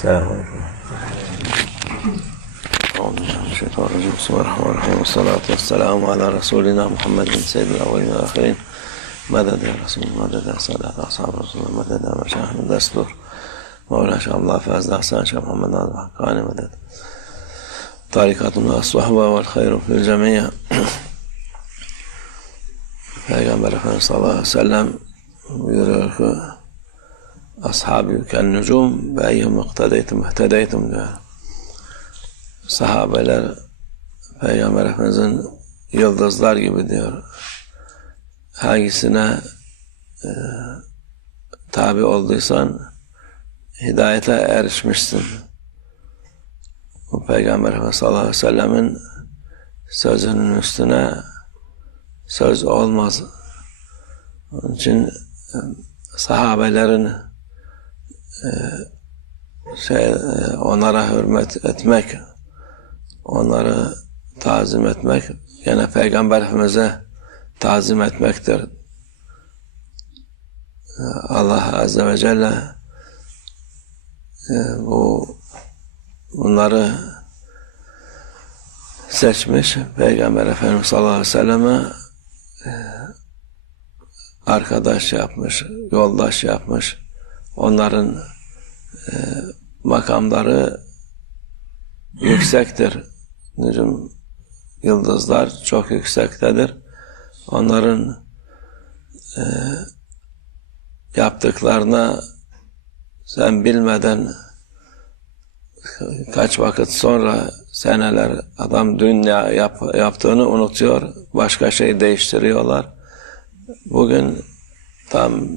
السلام عليكم. بسم الله الرحمن الرحيم. والصلاة والسلام على رسولنا محمد سيد الأولين والآخرين. مدد يا رسول الله مدد يا سادة أصحاب رسول الله مدد يا مشايخنا الدستور. مولا شاء الله فاز أحسان شيخ محمد ناظر حقاني مدد طريقتنا الصحبة والخير في الجميع. Peygamber Efendimiz sallallahu aleyhi ve sellem buyuruyor ashabı ken nucum ve eyyem iktedeytum ihtedeytum diyor. Sahabeler Peygamber Efendimiz'in yıldızlar gibi diyor. Hangisine e, tabi olduysan hidayete erişmişsin. Bu Peygamber Efendimiz sallallahu aleyhi ve sellemin sözünün üstüne söz olmaz. Onun için e, sahabelerin şey, e, onlara hürmet etmek, onları tazim etmek, yine Peygamber Efendimiz'e tazim etmektir. E, Allah Azze ve Celle e, bu bunları seçmiş. Peygamber Efendimiz sallallahu aleyhi ve selleme arkadaş yapmış, yoldaş yapmış. Onların e, makamları yüksektir. Nücum yıldızlar çok yüksektedir. Onların e, yaptıklarına sen bilmeden kaç vakit sonra seneler adam dünya yap, yaptığını unutuyor. Başka şey değiştiriyorlar. Bugün tam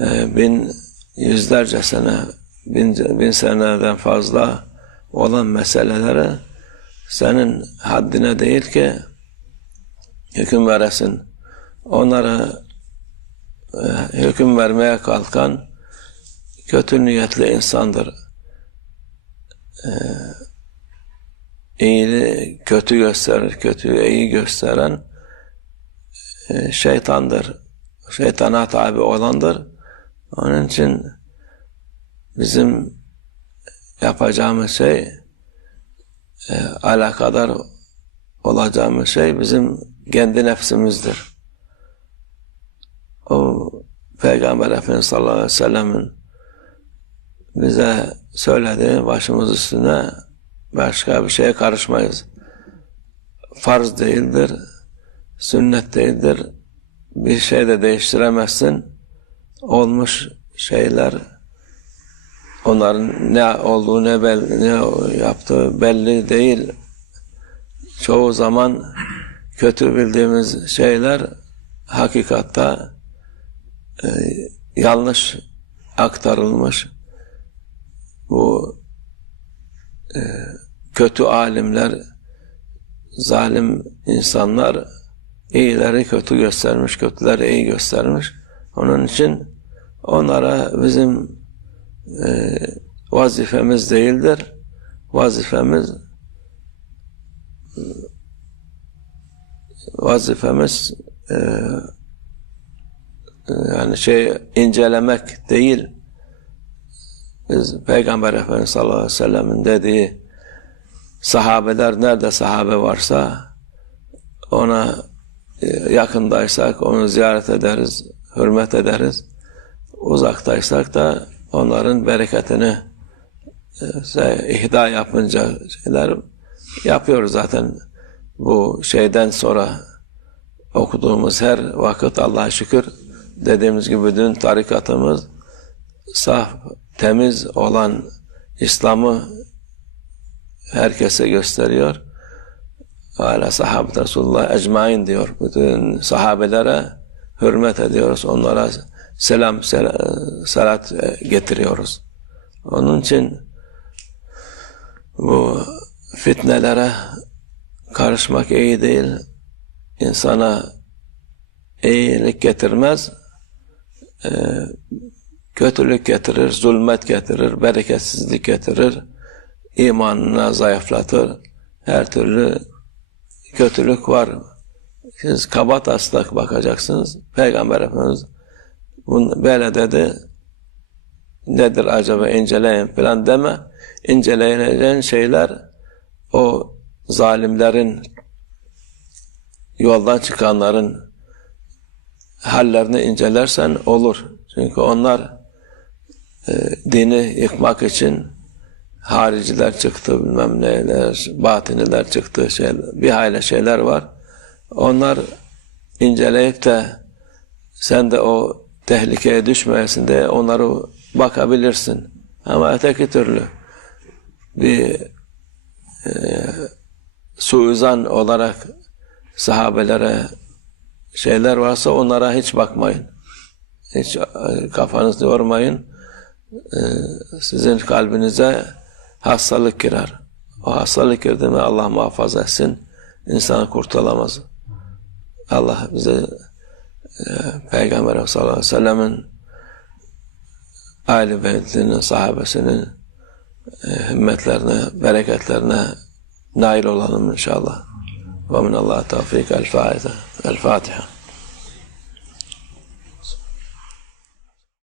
e, bin yüzlerce sene, bin, bin seneden fazla olan meseleleri senin haddine değil ki hüküm veresin. Onlara e, hüküm vermeye kalkan kötü niyetli insandır. E, iyiliği kötü gösterir, kötüyü iyi gösteren e, şeytandır. Şeytana tabi olandır. Onun için bizim yapacağımız şey e, alakadar olacağımız şey bizim kendi nefsimizdir. O Peygamber Efendimiz sallallahu aleyhi ve sellemin bize söylediği başımız üstüne başka bir şeye karışmayız. Farz değildir, sünnet değildir. Bir şey de değiştiremezsin. Olmuş şeyler onların ne olduğu ne, belli, ne yaptığı belli değil. Çoğu zaman kötü bildiğimiz şeyler hakikatta e, yanlış aktarılmış. Bu e, kötü alimler, zalim insanlar iyileri kötü göstermiş, kötüleri iyi göstermiş. Onun için onlara bizim e, vazifemiz değildir. Vazifemiz vazifemiz e, yani şey incelemek değil. Biz Peygamber Efendimiz sallallahu aleyhi ve sellemin dediği sahabeler nerede sahabe varsa ona e, yakındaysak onu ziyaret ederiz, hürmet ederiz. Uzaktaysak da onların bereketini e, ihda yapınca şeyler yapıyoruz zaten. Bu şeyden sonra okuduğumuz her vakit Allah'a şükür dediğimiz gibi dün tarikatımız saf, temiz olan İslam'ı herkese gösteriyor. Hala sahabe Resulullah ecmain diyor. Bütün sahabelere hürmet ediyoruz. Onlara selam, selam salat getiriyoruz. Onun için bu fitnelere karışmak iyi değil. İnsana iyilik getirmez. Ee, kötülük getirir, zulmet getirir, bereketsizlik getirir, imanına zayıflatır. Her türlü kötülük var. Siz kaba taslak bakacaksınız. Peygamber Efendimiz böyle dedi. nedir acaba inceleyin falan deme. İnceleyeceğin şeyler o zalimlerin yoldan çıkanların hallerini incelersen olur. Çünkü onlar e, dini yıkmak için hariciler çıktı bilmem neler, batiniler çıktı şeyler, bir hayli şeyler var. Onlar inceleyip de sen de o tehlikeye düşmeyesin diye onları bakabilirsin. Ama öteki türlü bir e, suizan olarak sahabelere şeyler varsa onlara hiç bakmayın. Hiç e, kafanızı yormayın. E, sizin kalbinize hastalık girer. O hastalık girdi mi Allah muhafaza etsin. İnsan kurtulamaz. Allah bize Peygamber sallallahu aleyhi ve sellemin aile beytinin, sahabesinin e, himmetlerine, bereketlerine nail olalım inşallah. Ve minallah tevfik. El Fatiha. El Fatiha.